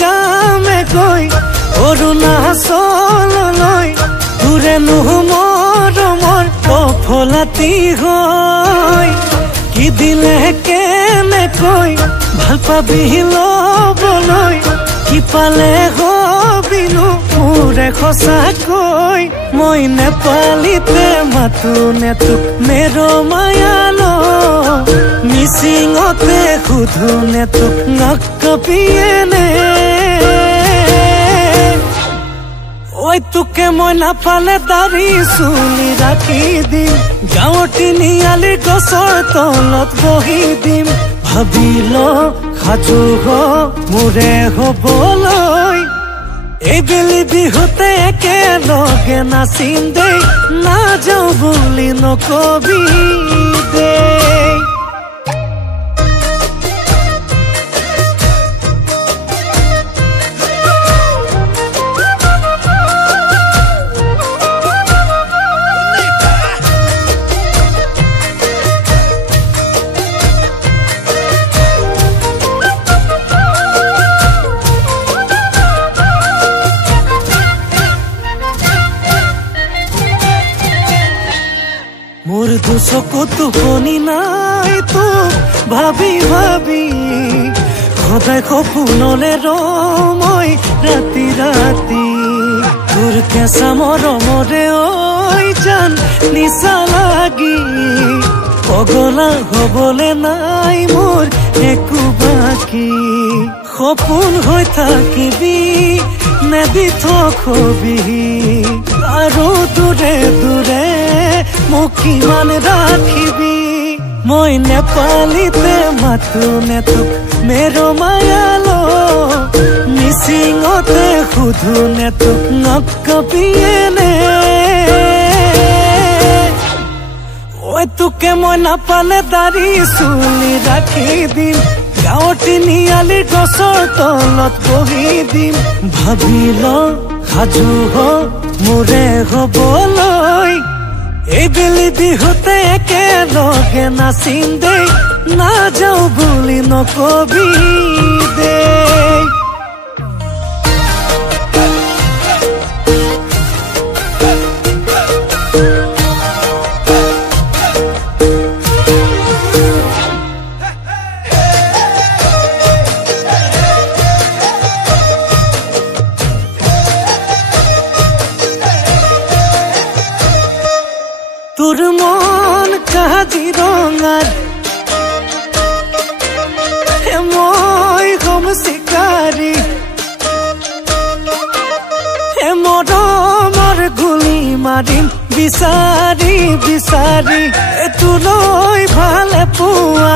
যামে গৈ অৰুণাচললৈ দূৰে নুহু মৰমৰ সফলাতি হৈ কি দিলে কেনেকৈ ভাল পাবি ল'বলৈ কি পালে হবিনো মোৰে সঁচাকৈ মই নেপালীতে মাতো নে তোক মেৰ মায়ালো মিচিঙতে সুধো নে তোক নকপিয়েনে ঐ তোকে মই নাপালে দাড়ি চুলি ৰাখি দিম গাঁৱৰ তিনিআলিৰ গছৰ তলত বহি দিম ভাবিল সাজু হ মোৰে হবলৈ এইবেলি বিহুতে একেলগে নাচিম দেই নাযাওঁ বুলি নকবি দেই মোর দুচকু টোপনি নাই তো ভাবি ভাবি সদায় সপোনলে ৰমৈ ৰাতি ৰাতি তোৰ কেঁচা মৰমৰে ঐ জান নিচা লাগি পগলা হবলে নাই মোৰ একো বাকী সপোন হৈ থাকিবি নেদি থবি আৰু দূৰে দূৰে মোক কিমান ৰাখিবি মই নেপালীতে মাতো নে তোক মেৰ মায়ালো মিচিঙতে সুধো নে তোক নকপিয়েনে ঐ তোকে মই নাপালে দাড়ি চুলি ৰাখি দিম গাঁৱৰ তিনিআলিৰ গছৰ তলত বহি দিম ভাবিল সাজু হ মোৰে হবলৈ এইবেলি বিহুতে একেলগে নাচিম দেই নাযাওঁ বুলি নকবি দেই তোর মন কাজিৰঙাত মই হম চিকাৰী মৰমৰ গুলি মাৰিম বিচাৰি বিচাৰি তোলৈ ভালে পোৱা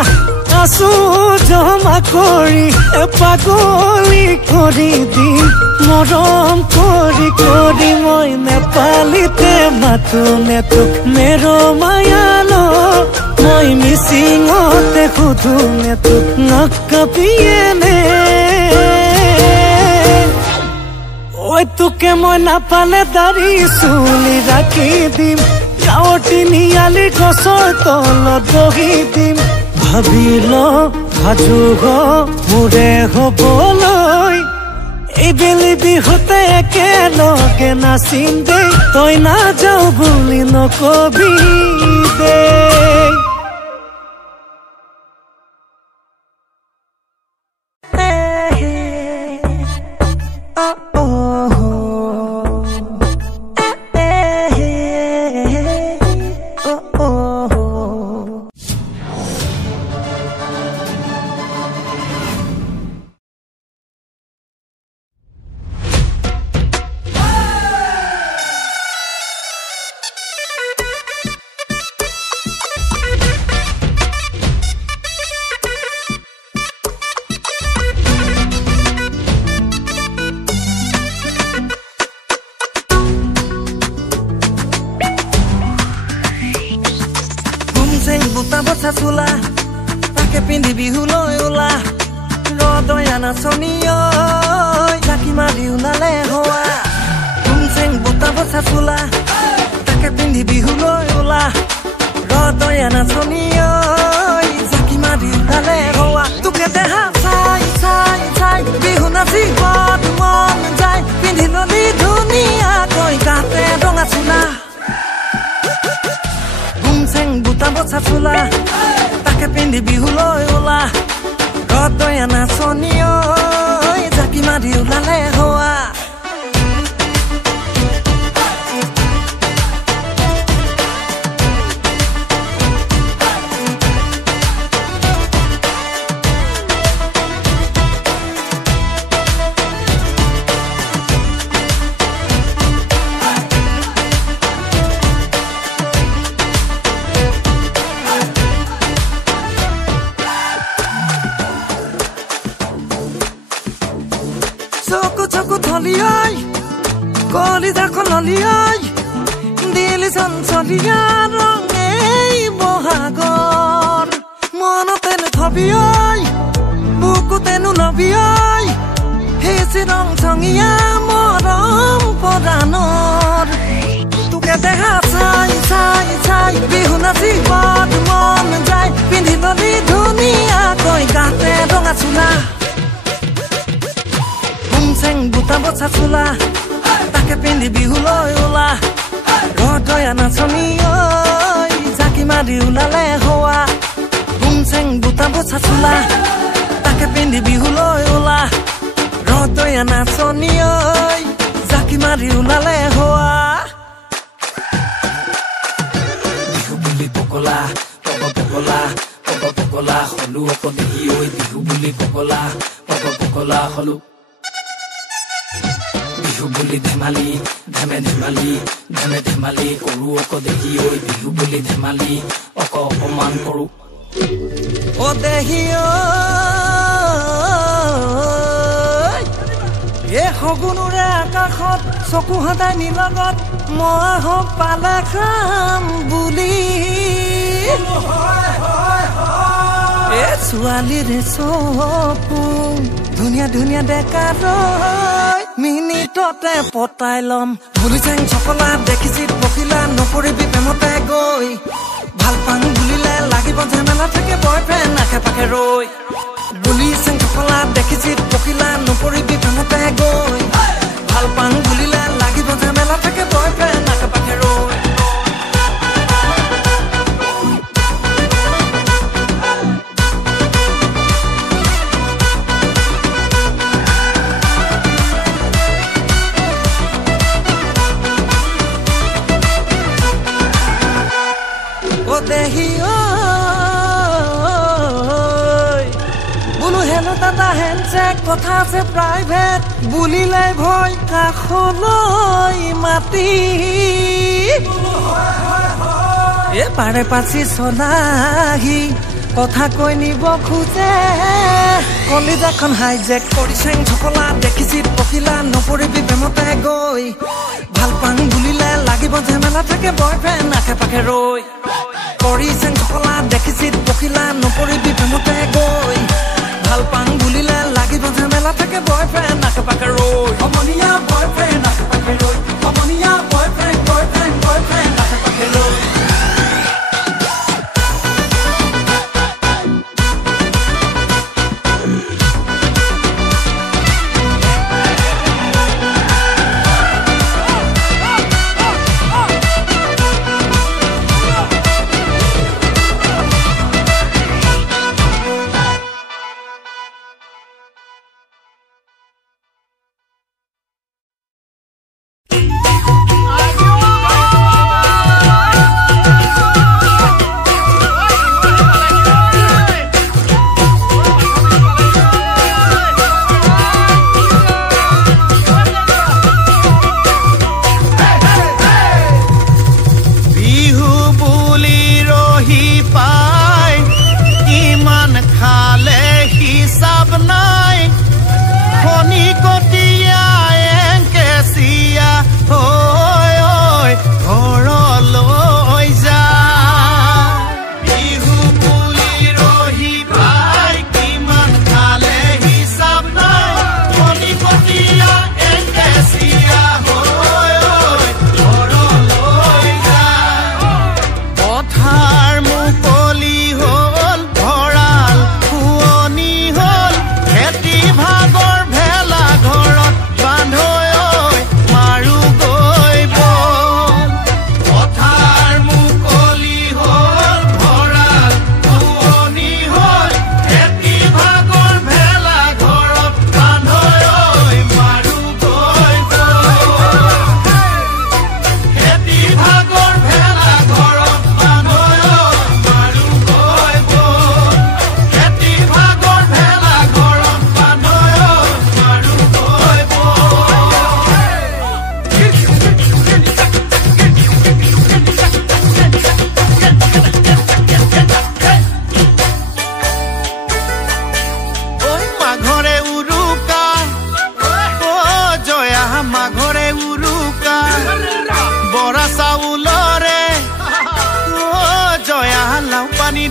আছো জমা কৰি পাগলী কৰি দিম মৰম কৰি কৰি মই নেপালীতে মাতো নে তোক মেৰ মায়ালো মই মিচিঙতে সুধো নে তোক নকপিয়েনে ঐ তোকে মই নাপালে দাড়ি চুলি ৰাখি দিম গাঁৱৰ তিনিআলিৰ গছৰ তলত বহি দিম ভাবিল সাজু হ মোৰে হবলৈ এইবেলি বিহুতে একেলগে নাচিম দেই তই নাযাওঁ বুলি নকবি দেই চোলা তাকে পিন্ধি বিহুলৈ ওলা ৰদয়া নাচনি জাকি মাৰি ওলালে হোৱা তুমচেং বুটা বচা চোলা তাকে পিন্ধি বিহুলৈ ওলা ৰদয়া নাচনি জাকি মাৰি ওলালে হোৱা তোকে দেহা চাই চাই চাই বিহু নাচিব বছা চোলা তাকে পিন্ধি বিহুলৈ ওলা ৰদয়া নাচনী ঐ জাকি মাৰি ওলালে হোৱা চকু থলিয়াই কলিজাখন ললিয়াই দিলি চঞ্চলিয়া ৰঙেই বহাগৰ মনতেনো থবিয়াই বুকুতেনো লবিয়াই হেচি ৰং চঙিয়া মৰম পৰাণৰ তোকে দেখা চাই চাই চাই বিহু নাচিব মন যায় পিন্ধি ললি ধুনীয়াকৈ গাতে ৰঙা চোলা চেং বুটা বছা চোলা তাকে পিন্ধি বিহুলৈ ওলা ৰদয়া নাচনী ঐ জাকি মাৰি ওলালে হোৱা চেং বুটা বছা চোলা তাকে পিন্ধি বিহুলৈ ওলা ৰদয়া নাচনী ঐ জাকি মাৰি ওলালে হোৱা বিহু বুলি পকলা পকলা পকলা হলু অকদেহি ঐ বিহু বুলি পকলা পকলা হলু বিহু বুলি ধেমালি ধেমালি কৰো অক দেখি ঐ বিহু বুলি ধেমালি অকমান কৰো অ দেহি এ সগুণৰে আকাশত চকু সদায় নিলগত মই হক পালে খাম বুলি এ ছোৱালীৰে চকু ধুনীয়া ধুনীয়া ডেকা মিনিটতে পতাই লম বুলি চেং চকলা দেখিছি পখিলা নপৰিবি প্ৰেমতে গৈ ভাল পাং বুলিলে লাগিব ঝামেলা থাকে বয়ফ্ৰেণ্ড আশে পাশে ৰৈ বুলি চেং চকলা দেখিছি পখিলা নপৰিবি প্ৰেমতে গৈ ভাল পাং বুলিলে লাগিব ঝামেলা থাকে বয়ফ্ৰেণ্ড আশে পাশে ৰৈ দেহি বোলো হেলো দাদা হেণ্ডচেক কথা আছে প্ৰাইভেট বুলিলে ভয় কাষলৈ মাতি এ পাৰে পাছি চলাহি কথা কৈ নিব খোজে কলিজাখন হাইজেক কৰি চেং চকলা দেখিছি পখিলা নপৰিবি প্ৰেমতে গৈ ভাল পাং বুলিলে লাগিব ঝেমেলা থাকে বয়ফ্ৰেণ্ড আশে পাশে ৰৈ কৰি চেং চকলা দেখিছি পখিলা নপৰিবি প্ৰেমতে গৈ ভাল পাং বুলিলে লাগিব ঝেমেলা থাকে বয়ফ্ৰেণ্ড আশে পাশে ৰৈ সমনীয়া বয়ফ্ৰেণ্ড আশে পাশে ৰৈ সমনীয়া বয়ফ্ৰেণ্ড আশে পাশে ৰৈ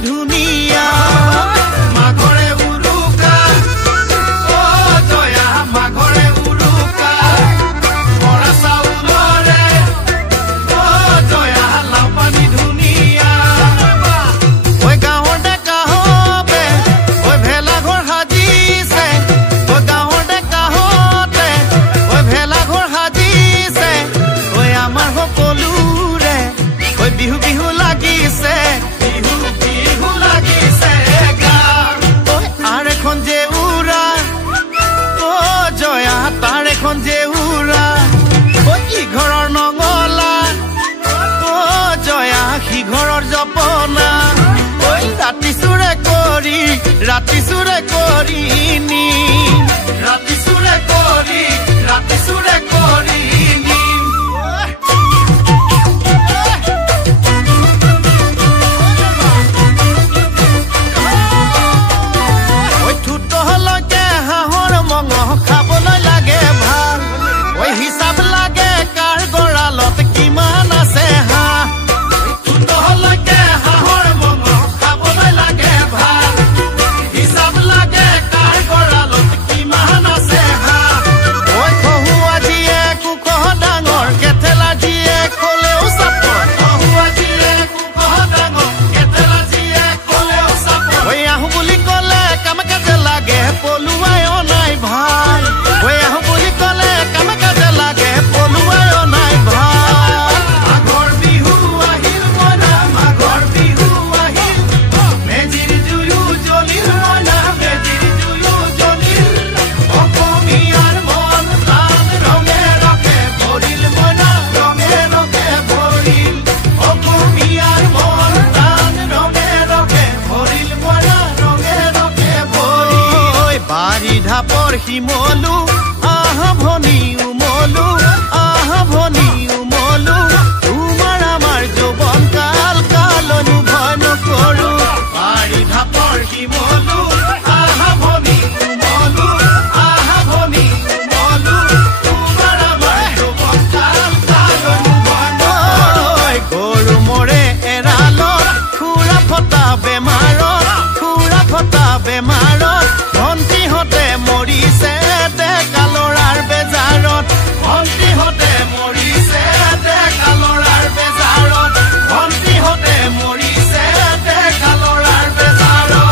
ধুনীয়া মাঘৰে উৰুকা ও জয়া মাঘৰে উৰুকা বৰা চাউলৰে ও জয়া লাও পানী ধুনীয়া ঐ গাঁৱৰ ডেকা হবে ঐ ভেলাঘৰ সাজিছে ঐ গাঁৱৰ ডেকা হতে ঐ ভেলাঘৰ সাজিছে ঐ আমাৰ সকলোৰে ঐ বিহু বিহু লাগিছে বিহু বিহু লাগিছে গান ঐ আৰ এখন যে উৰা ও জয়া তাৰ এখন যে উৰা ঐ ইঘৰৰ নঙলা ও জয়া সিঘৰৰ জপনা ঐ ৰাতি চুৰে কৰি নি ৰাতি চুৰে কৰি নি ঐ ঠুটলৈকে হাঁহৰ মঙহ খাবলৈ লাগে ভাল ঐ হিচাপ লাগে কাৰ গঁৰালত কিমান আছে হাঁহ ঠুটলৈকে হাঁহৰ মঙহ খাবলৈ লাগে ভাল হিচাপ লাগে কাৰ গঁৰালত কিমান আছে হাঁহ ঐ খহুৱা যিয়ে কুকহ ডাঙৰ কেথেলা যিয়ে ক'লেও চাপৰ খহুৱা যিয়ে কুকহ ডাঙৰ কেথেলা যিয়ে ক'লেও চাপৰ ঐ আহোঁ বুলি ক'লে কাম কাজে লাগে পলুৱাই অনাই ভাল ঐ আহোঁ বুলি ক'লে কাম কাজে লাগে পলুৱাই অনাই ভাল মাঘৰ বিহু আহিল মইনা মাঘৰ বিহু আহিল মেজিৰ জুয়ো জ্বলিল মইনা মেজিৰ জুয়ো জ্বলিল অসমীয়াৰ মন প্ৰাণ ৰঙে ৰঙে ভৰিল মইনা ৰঙে ৰঙে ভৰিল অসমীয়াৰ মন প্ৰাণ ৰঙে ৰঙে ভৰিল মইনা ৰঙে ৰঙে ভৰিল বাৰী ঢাপৰ শিমলু আহ ভনী উমলু তোমাৰ আমাৰ যৌৱন কাল কালনো ভয় নকৰো বাৰী ঢাপৰ শিমলু আহ ভনী উমলু তোমাৰ আমাৰ যৌৱন কাল কালনো ভয় নকৰো গৰু মৰে এৰালত খুৰা ফটা বেমাৰত ভণ্টিহঁতে মৰিছে ডেকা ল'ৰাৰ বেজাৰত ভণ্টিহঁতে মৰিছে ডেকা ল'ৰাৰ বেজাৰত ভণ্টিহঁতে মৰিছে ডেকা ল'ৰাৰ বেজাৰত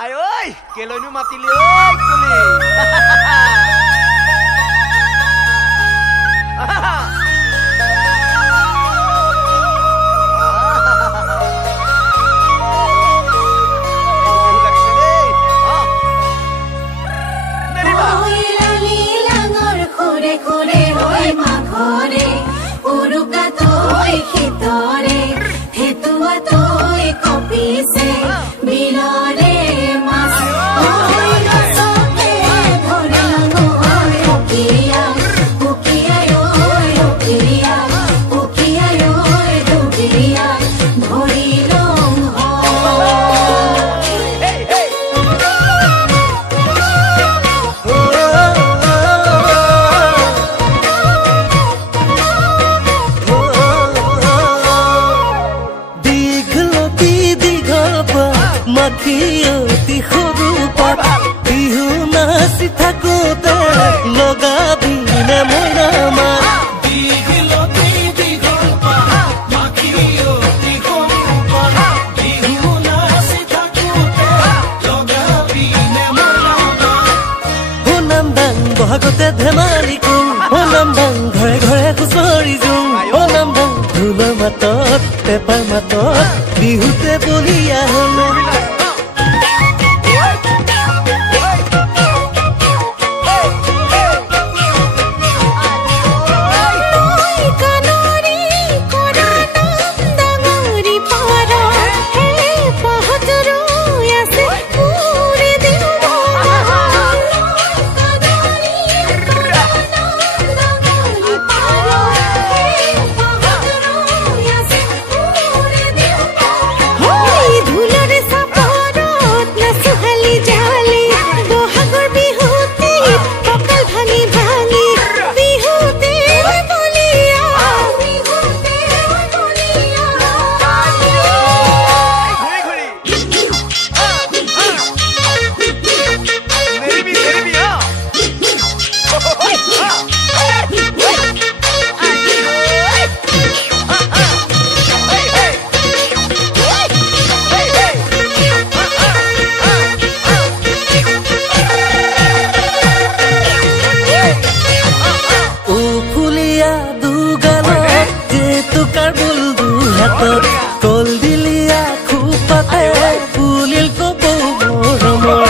আই ঐ কেলৈনো মাতিলি ঐ কুলি বিলৰে মাছ ঢোলৰ মাতত পেপাৰ মাতত বিহুতে বলিয়া হ'ল কল দিলিয়া খুপাতে পুলিল কব মৰমৰ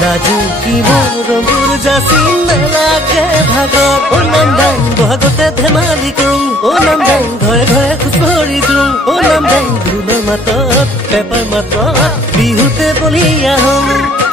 নাজুকি মৰমৰ যাচি নালাগে ভাগত অ নাম দাং বহাগতে ধেমালি কৰোঁ অ নাম দাং ঘৰে ঘৰে খুচৰি দিওঁ অ নাম দাং ঢোলৰ মাতত পেপাৰ মাতত বিহুতে বলিয়া হ'ম